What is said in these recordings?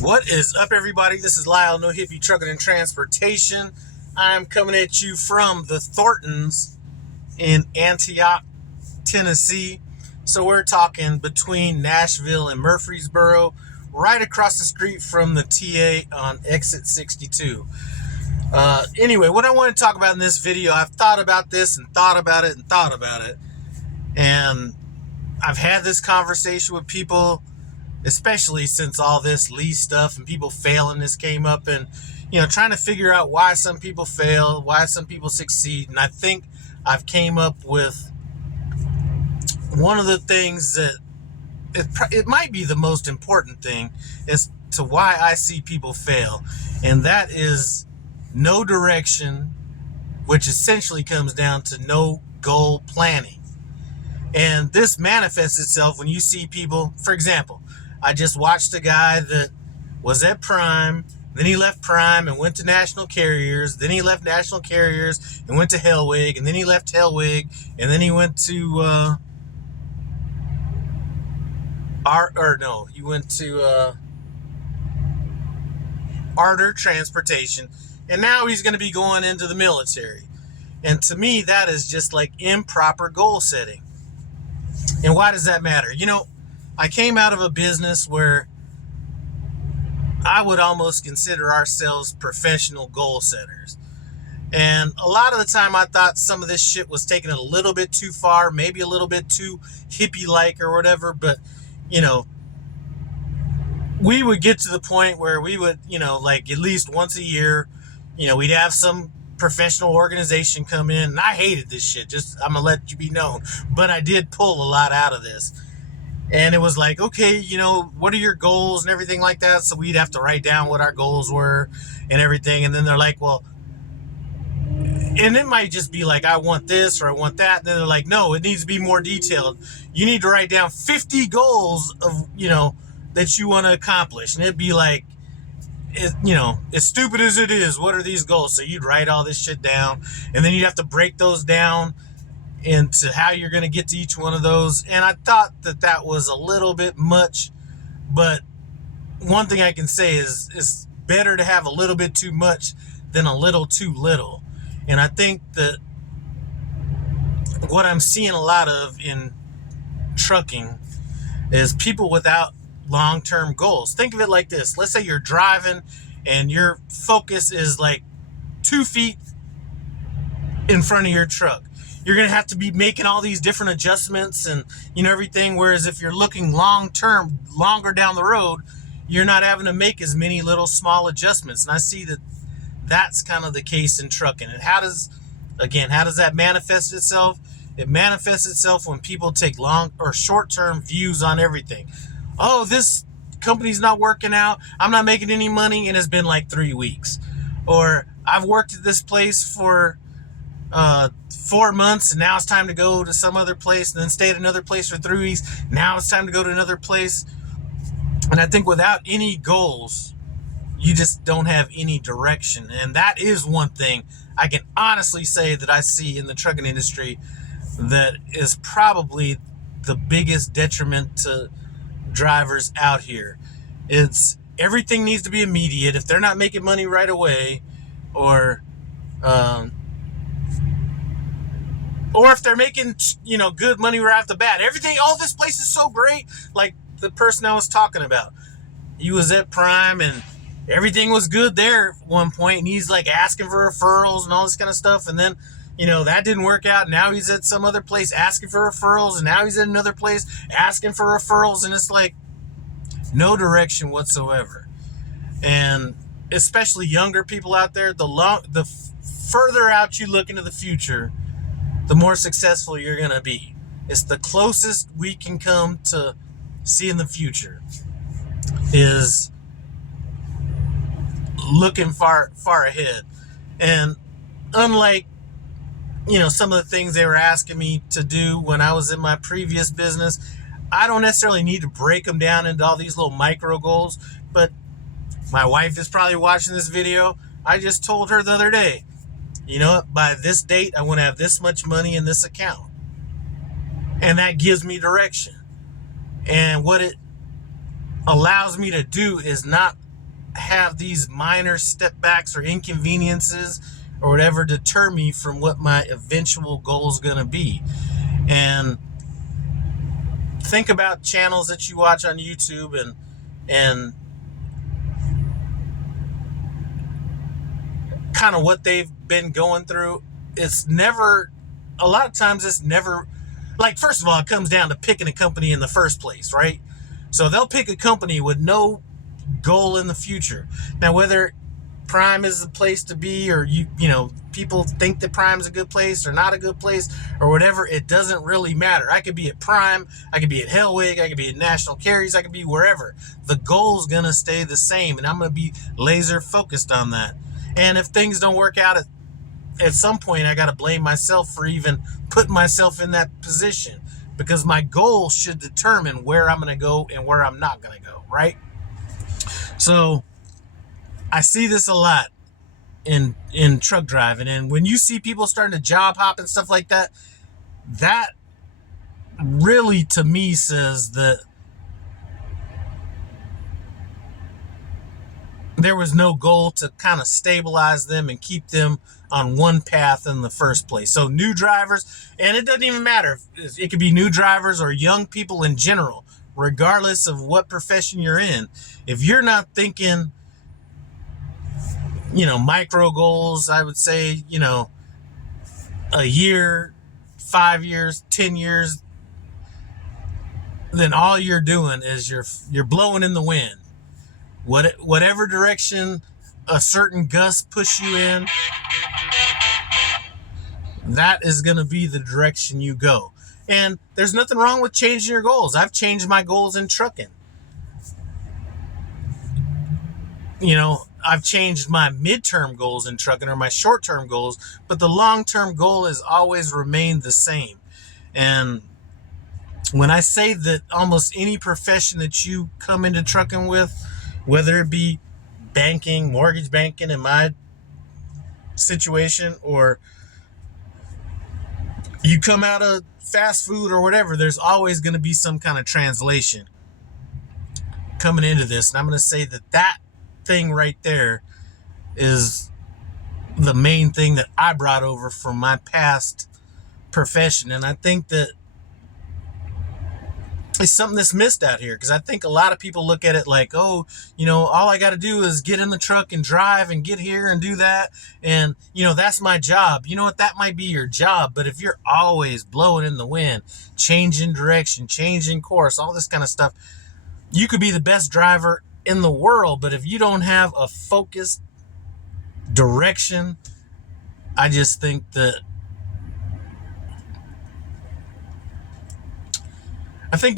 What is up, everybody? This is Lyle, No Hippie Trucking and Transportation. I'm coming at you from the Thorntons in Antioch, Tennessee. So we're talking between Nashville and Murfreesboro, right across the street from the TA on exit 62. Anyway, what I want to talk about in this video, I've thought about this and thought about it and thought about it. And I've had this conversation with people, especially since all this lease stuff and people failing this came up, and trying to figure out why some people fail, why some people succeed. And I think I've came up with one of the things that it might be the most important thing as to why I see people fail, and that is no direction, which essentially comes down to no goal planning. And this manifests itself when you see people, for example, I just watched a guy that was at Prime, then he left Prime and went to National Carriers, then he left National Carriers and went to Hellwig, and then he left Hellwig, and then he went to Ardor Transportation, and now he's going to be going into the military. And to me, that is just like improper goal setting. And why does that matter? I came out of a business where I would almost consider ourselves professional goal setters. And a lot of the time I thought some of this shit was taken a little bit too far, maybe a little bit too hippie-like or whatever. But, we would get to the point where we would, like at least once a year, we'd have some professional organization come in. And I hated this shit. I'm going to let you be known. But I did pull a lot out of this. And it was like, okay, what are your goals and everything like that? So we'd have to write down what our goals were and everything. And then they're like, well, and it might just be like, I want this or I want that. And then they're like, no, it needs to be more detailed. You need to write down 50 goals of, that you want to accomplish. And it'd be like, as stupid as it is, what are these goals? So you'd write all this shit down, and then you'd have to break those down into how you're going to get to each one of those. And I thought that was a little bit much, but one thing I can say is it's better to have a little bit too much than a little too little. And I think that what I'm seeing a lot of in trucking is people without long-term goals. Think of it like this. Let's say you're driving and your focus is like 2 feet in front of your truck. You're going to have to be making all these different adjustments and, everything. Whereas if you're looking long-term, longer down the road, you're not having to make as many little small adjustments. And I see that that's kind of the case in trucking. And how does that manifest itself? It manifests itself when people take long or short-term views on everything. Oh, this company's not working out. I'm not making any money, and it's been like 3 weeks. Or I've worked at this place for 4 months, and now it's time to go to some other place, and then stay at another place for 3 weeks. Now it's time to go to another place. And I think without any goals, you just don't have any direction. And that is one thing I can honestly say that I see in the trucking industry that is probably the biggest detriment to drivers out here. It's everything needs to be immediate. If they're not making money right away, or if they're making good money right off the bat, everything, oh, this place is so great. Like the person I was talking about, he was at Prime and everything was good there at one point, and he's like asking for referrals and all this kind of stuff, and then that didn't work out. Now he's at some other place asking for referrals, and now he's at another place asking for referrals, and it's like no direction whatsoever. And especially younger people out there, the further out you look into the future, the more successful you're going to be. It's the closest we can come to seeing the future is looking far ahead. And unlike some of the things they were asking me to do when I was in my previous business, I don't necessarily need to break them down into all these little micro goals. But my wife is probably watching this video. I just told her the other day, by this date, I want to have this much money in this account. And that gives me direction. And what it allows me to do is not have these minor step backs or inconveniences or whatever deter me from what my eventual goal is going to be. And think about channels that you watch on YouTube and kind of what they've been going through. It's never, a lot of times it's never, like, first of all, it comes down to picking a company in the first place, right? So they'll pick a company with no goal in the future. Now, whether Prime is the place to be, or you know, people think that Prime is a good place or not a good place or whatever, it doesn't really matter. I could be at Prime, I could be at Hellwig, I could be at National Carries, I could be wherever. The goal's gonna stay the same, and I'm gonna be laser focused on that. And if things don't work out at some point, I gotta blame myself for even putting myself in that position, because my goal should determine where I'm gonna go and where I'm not gonna go, right? So I see this a lot in truck driving, and when you see people starting to job hop and stuff like that, that really to me says that there was no goal to kind of stabilize them and keep them on one path in the first place. So new drivers, and it doesn't even matter, it could be new drivers or young people in general, regardless of what profession you're in, if you're not thinking, you know, micro goals, I would say, you know, a year, 5 years, 10 years, then all you're doing is you're blowing in the wind. Whatever direction a certain gust push you in, that is going to be the direction you go. And there's nothing wrong with changing your goals. I've changed my goals in trucking. You know, I've changed my midterm goals in trucking, or my short-term goals, but the long-term goal has always remained the same. And when I say that almost any profession that you come into trucking with, whether it be banking, mortgage banking in my situation, or you come out of fast food or whatever, there's always going to be some kind of translation coming into this. And I'm going to say that that thing right there is the main thing that I brought over from my past profession. And I think that it's something that's missed out here, because I think a lot of people look at it like, oh, you know, all I got to do is get in the truck and drive and get here and do that, and, you know, that's my job. You know what, that might be your job, but if you're always blowing in the wind, changing direction, changing course, all this kind of stuff, you could be the best driver in the world, but if you don't have a focused direction, I just think that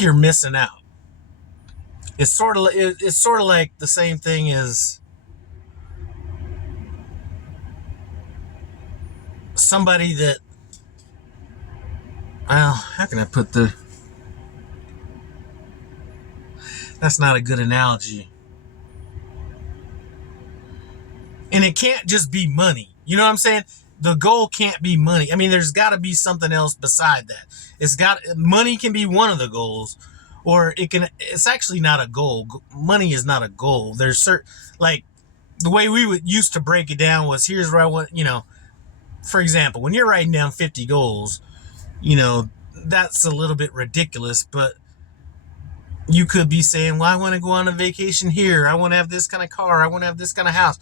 you're missing out. It's sort of like the same thing as somebody that, well, how can I put that's not a good analogy. And it can't just be money. You know what I'm saying? The goal can't be money. I mean, there's got to be something else beside that. Money can be one of the goals, or it's actually not a goal. Money is not a goal. There's certain, like, the way we used to break it down was, here's where I want, you know, for example, when you're writing down 50 goals, you know, that's a little bit ridiculous, but you could be saying, well, I want to go on a vacation here. I want to have this kind of car. I want to have this kind of house.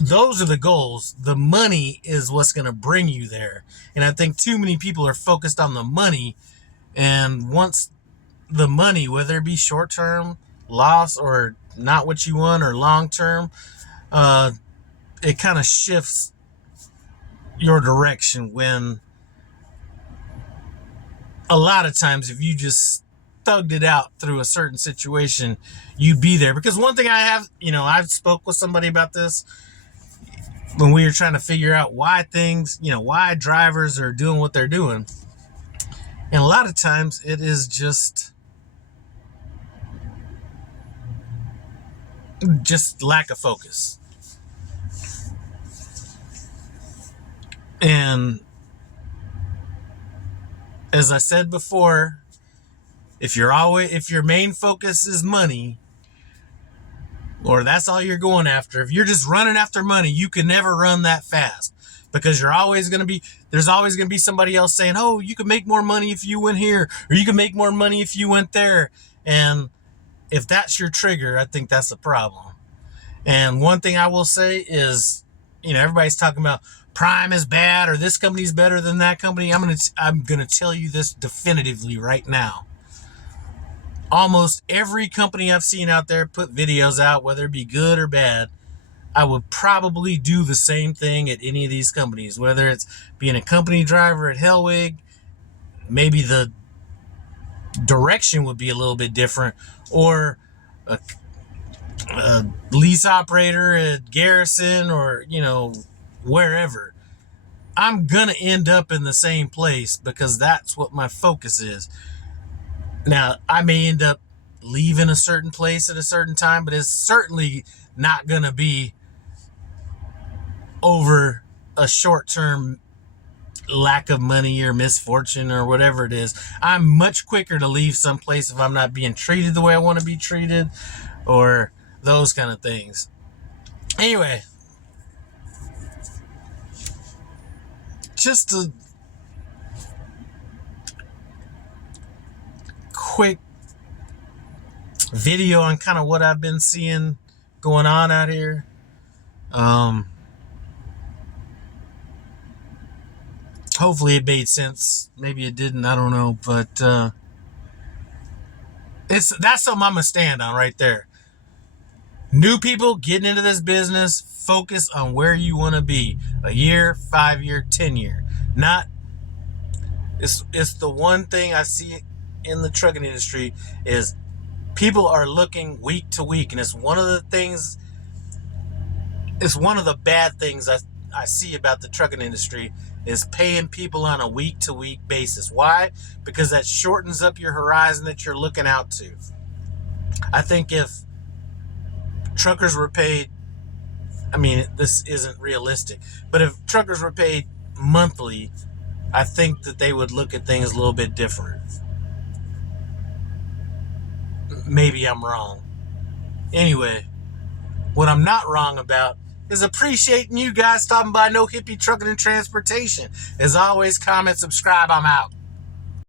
Those are the goals. The money is what's going to bring you there. And I think too many people are focused on the money. And once the money, whether it be short-term loss or not what you want, or long-term, it kind of shifts your direction, when a lot of times if you just thugged it out through a certain situation, you'd be there. Because one thing I've spoke with somebody about this when we were trying to figure out why why drivers are doing what they're doing. And a lot of times it is just lack of focus. And as I said before, if your main focus is money, or that's all you're going after. If you're just running after money, you can never run that fast, because there's always going to be somebody else saying, oh, you can make more money if you went here, or you can make more money if you went there. And if that's your trigger, I think that's the problem. And one thing I will say is, everybody's talking about Prime is bad or this company's better than that company. I'm gonna tell you this definitively right now. Almost every company I've seen out there put videos out, whether it be good or bad, I would probably do the same thing at any of these companies, whether it's being a company driver at WHILYV, maybe the direction would be a little bit different, or a lease operator at Garrison, or wherever. I'm gonna end up in the same place because that's what my focus is. Now, I may end up leaving a certain place at a certain time, but it's certainly not gonna be over a short-term lack of money or misfortune or whatever it is. I'm much quicker to leave someplace if I'm not being treated the way I want to be treated, or those kind of things. Anyway, just a quick video on kind of what I've been seeing going on out here. Hopefully it made sense. Maybe it didn't. I don't know. But that's something I'm going to stand on right there. New people getting into this business, focus on where you want to be. A year, 5 year, 10 year. It's the one thing I see in the trucking industry is people are looking week to week. And it's one of the bad things I see about the trucking industry is paying people on a week to week basis. Why? Because that shortens up your horizon that you're looking out to. I think if truckers were paid, this isn't realistic, but if truckers were paid monthly, I think that they would look at things a little bit different. Maybe I'm wrong. Anyway, what I'm not wrong about is appreciating you guys stopping by No Hippie Trucking and Transportation. As always, comment, subscribe, I'm out.